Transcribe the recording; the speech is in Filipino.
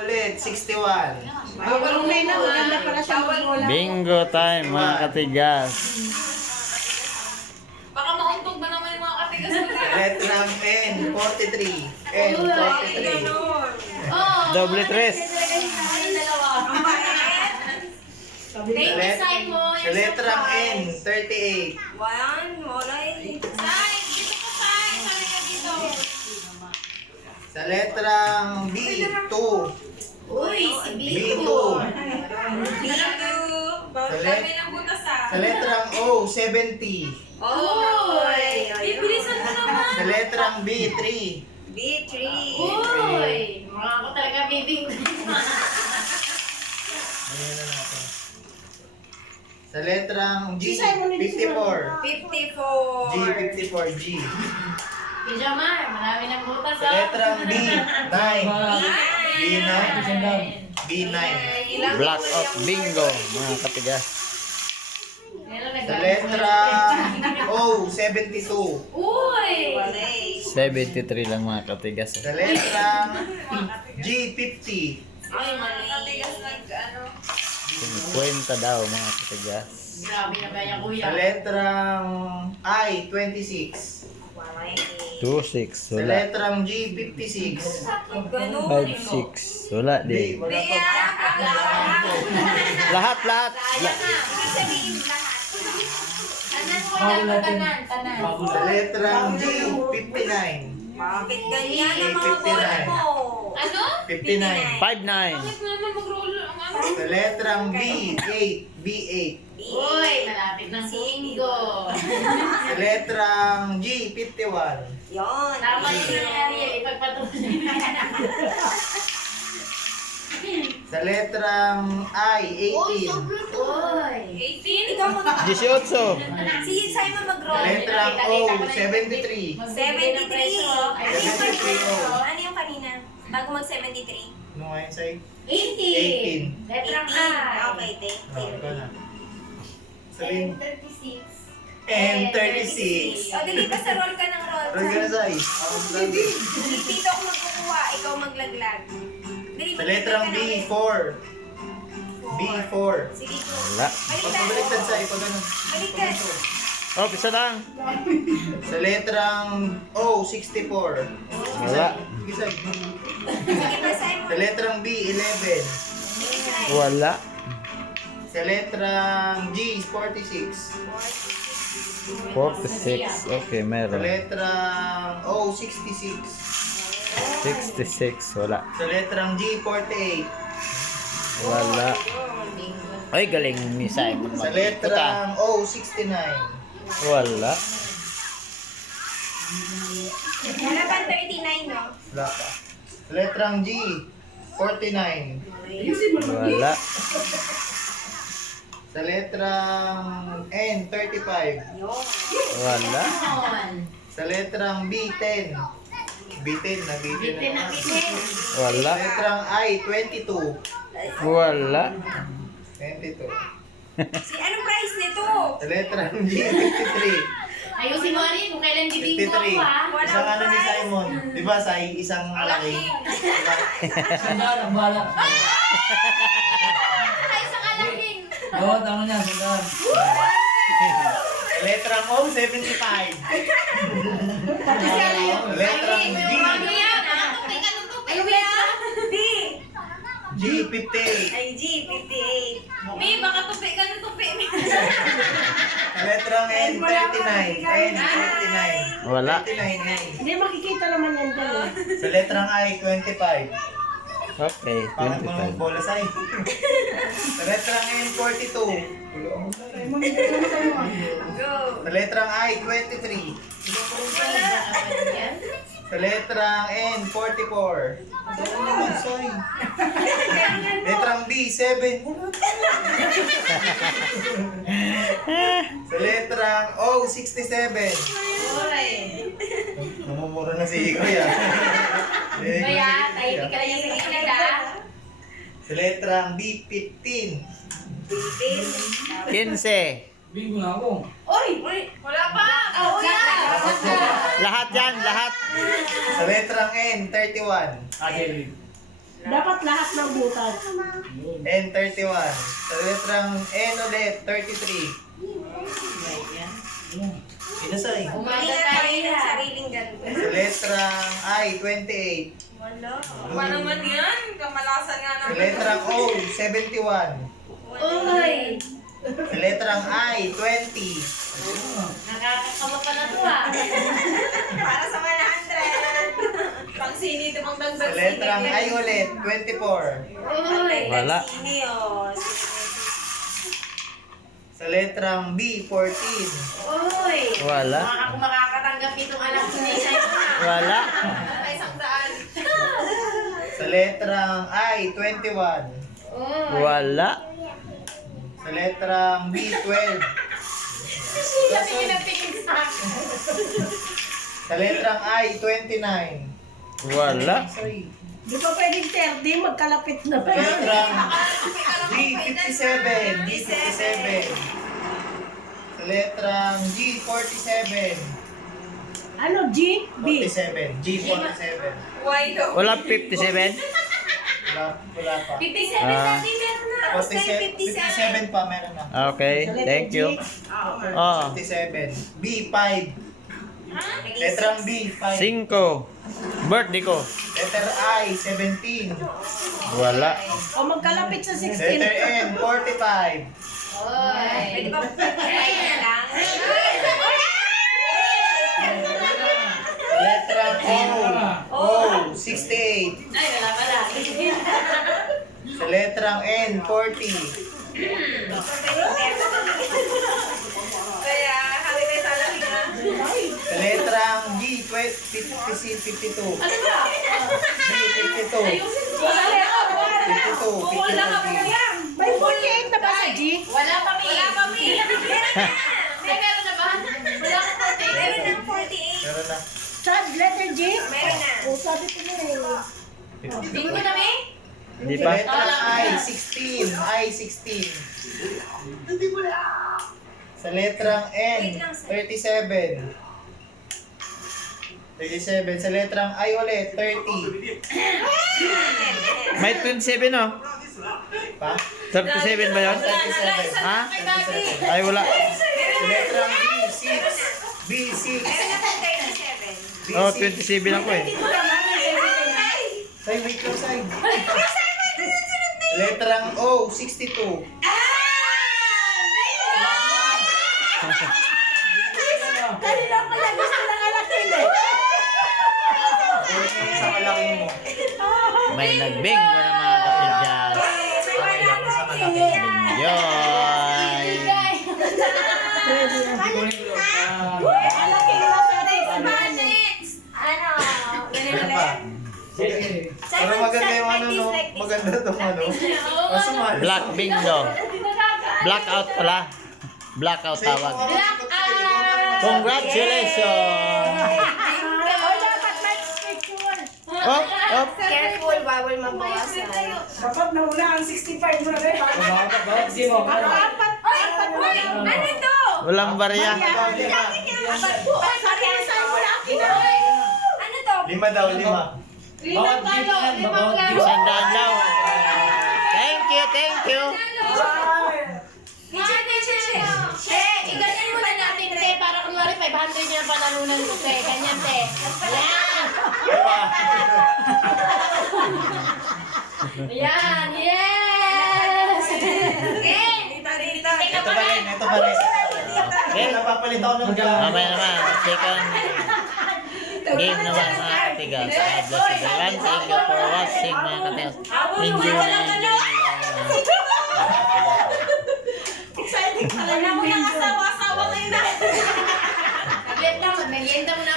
ulit, 61. Marunay na, maganda pala siya mag-roll. Bingo time mga katigas. Baka mauntog ba naman yung mga katigas mo? Letrang N, 43. N, 43. Oh, Doble tres. Thank you, Simon. Sa letrang N, 38. Sai, dito ka, Sai. Sali ka dito. Sa letrang B, 2. Uy, si B2. Dami ng butas Sa ah. letrang O, 70. Uy, bibilisan mo naman. Sa letrang B, 3. Uy, mga ako talaga bibing. Ayan na natin. Sa letrang G, Si Simon, hindi 54. G, 54, G. Pijamar, marami ng butas Sa letrang B, 9. B9. B9. B9. Black out bingo mga katigas. Sa letrang O, 72. Uy! 73 lang mga katigas. Sa letrang G, 50. Katigas nag-ano. 50 daw mga katigas. Grabe na ba yung kuya? Sa letrang I, 26. 26 Sa wala. letrang G, 56. 56 wala D, din. wala pa. Lahat. Tanan ko lang, tanan. Sa letrang G, 59. Bakit ganyan ang mga 59. bola mo? Ano? 59. 59. Bakit mo naman mag-roll ang ano? Sa letrang B, 8. B8. Uy, malapit ng bingo. Sa letrang G, 51. Yun. Tama yun na Ariel, ipagpatuloy. Sa letrang I, 18. Uy. 18? Ikaw mag... 18. Si Simon Sa mag-roll. letrang O, 73. 73. Ano yung 73 O. Ano yung kanina? Bago mag-73? Ano nga yun, Sai? 18. 18. Letrang I. Okay, Oh, ikaw na. Sabihin. 36. N36. O, dili ba sa roll ka ng roll? Roll ka na, Sai. Ako maglalagay. Si Tito ako magkukuha, ikaw maglaglag. Dili Sa ba letrang ka na ulit? B4. B4. Sige, go. Wala. Pagpabaliktad, Sai. Pag ganun. Baliktad. Oh, pisa lang. Sa letrang O, 64. Wala. Sige, Sai. Sige pa, Simon. Sa letrang B, 11. Wala. Sa letrang G, 46. 46. Okay, Sa meron. letrang O, 66. 66. Wala. Sa letrang G, 48. Wala. Ay, galing ni Simon. Sa mag-ikot, ah. letrang O, 69. Wala. Wala pa 39, no? Wala pa. Sa letrang G, 49. Wala. Sa letrang N, 35. Wala. Sa letrang B, 10. B10 na B10 Bitin na na. bitin. Wala. Sa letrang I, 22. Wala. 22. Anong price nito? Sa letrang G, 53. Ayusin mo rin kung kailan bibingo 53. ako ah. Isang ano ni Simon. Di ba, Sai? Isang malaki. Diba? Ay, sa kalaking. Letrang O, 75. Letrang Ay, G, ano yan ah? Tupik, anong tupik? B! G, 58. Ay, G, 58. Mi, baka tupik ka ng tupik. Sa letrang N, 39. N, 39. Wala. 39, N. Hindi makikita naman yan dyan. Sa letrang I, 25. Okay, Parang mga 25. bola, Sai. Sa letrang N, 42. Go! Sa letrang I, 23. Sa letrang N, 44. Ano naman, Sai? Letrang B, 7. Sa letrang O, 67. Namumuro na si Kuya. Kaya, tayo di ka lang yung sinig ah. Sa letrang B, 15. 15. Bingo na ako. Uy! Wala pa! Oh, yeah! Lahat yan, lahat. Sa letrang N, 31. Ate, Dapat lahat ng butas. N31. Sa letrang N ulit, 33. Inasay. Hindi Umaga na tayo tayo ng na. sariling ganito. Sa letrang I, 28. Wala. Ano naman yan? Kamalasan nga Sa naman. letrang O, 71. Uy! Sa letrang I, 20. Nakakakaba pa na to ah. Para sa 100. Pang sinito pang Sa dagdag letrang I ulit, 24. Uy! Wala. Sini, oh. Sa letrang B, 14. Uy! Wala. Baka kung makakatanggap itong anak ko ni Isay ko na. Wala. Ay, 100. Sa letrang I, 21. Uy! Wala. Sa letrang B, 12. Sila pinagtingin sa akin. Sa letrang I, 29. Wala. Sorry. Di pa pwedeng 30, magkalapit na. Sa letrang D, 57. D, 57. Sa letrang G, 47. Ano, G? B. 47. G, 47. Why daw? Wala 57. Wala pa. 57 Ah. natin meron na. 57 pa, meron na. Okay, Sa letter thank G. you. Oh, 57. B, 5. Letrang B, 5. 5. Birthday ko. Letter I, 17. Wala. O magkalapit sa 16. Letter N, 45. Uy! Pwede ba pagkain na lang? Letrang O, 68. Ay, wala pala. Sa letrang N, 40. Kaya, hali tayo sa laki na. Sa letrang G, 52. Ano ba? G, 52. Ayusin mo. Wala 52. Wala ka 52. pa yan. May 48 na ba sa G? Wala pa mi. Wala pa mi. May meron na ba? Wala ka pa mi. Meron ng 48. Meron na. Sa letter G? Meron na. O sabi ko na eh. Hindi mo na mi? Hindi Sa pa. letrang I, 16. I, 16. Sa letrang N, 37. 37. Sa letrang I ulit, 30. May 27 oh. Pa? 37 ba yun? 37. Ha? Ay, babi. Ay, wala. Sa letrang B, 6. B, 6. Meron na ng 37. B, Oh, 6. 27 ako eh. Say, wait lang, say. Letrang O, 62. Kanina pala gusto ng anak nila. Sa malaking mo. May nagbing ko na mga kapidyan. Enjoy! Malaki na sa Ano? Ano pa? Pero maganda yung ano, no? Maganda itong ano. Kaso mahal. Black bingo. Blackout pala. Blackout tawag. Congratulations! O dapat may picture. Oh, oh. Careful, bawal mabawasan. Dapat nawala ang 65 mo na rin. Apat. Ano to? Walang barya. Sabi ni Sai mo laki na. Ano to? 5 daw, 5. Limang laro. Sandaan daw. Thank you, thank you. Che, iganyan mo na natin, te, para kunwari 500 niya panalunan ko, te. Ganyan, te. Yan! Yes! Ito pa rin, ito pa rin. Okay. Napapalit ako ng Mamaya naman, second game naman mga katigas. God bless everyone. Thank you for watching mga katigas. Enjoy na enjoy Exciting pala Wala yung mo nang video. asawa-asawa ngayon na. Saglit lang, mag-merienda mo na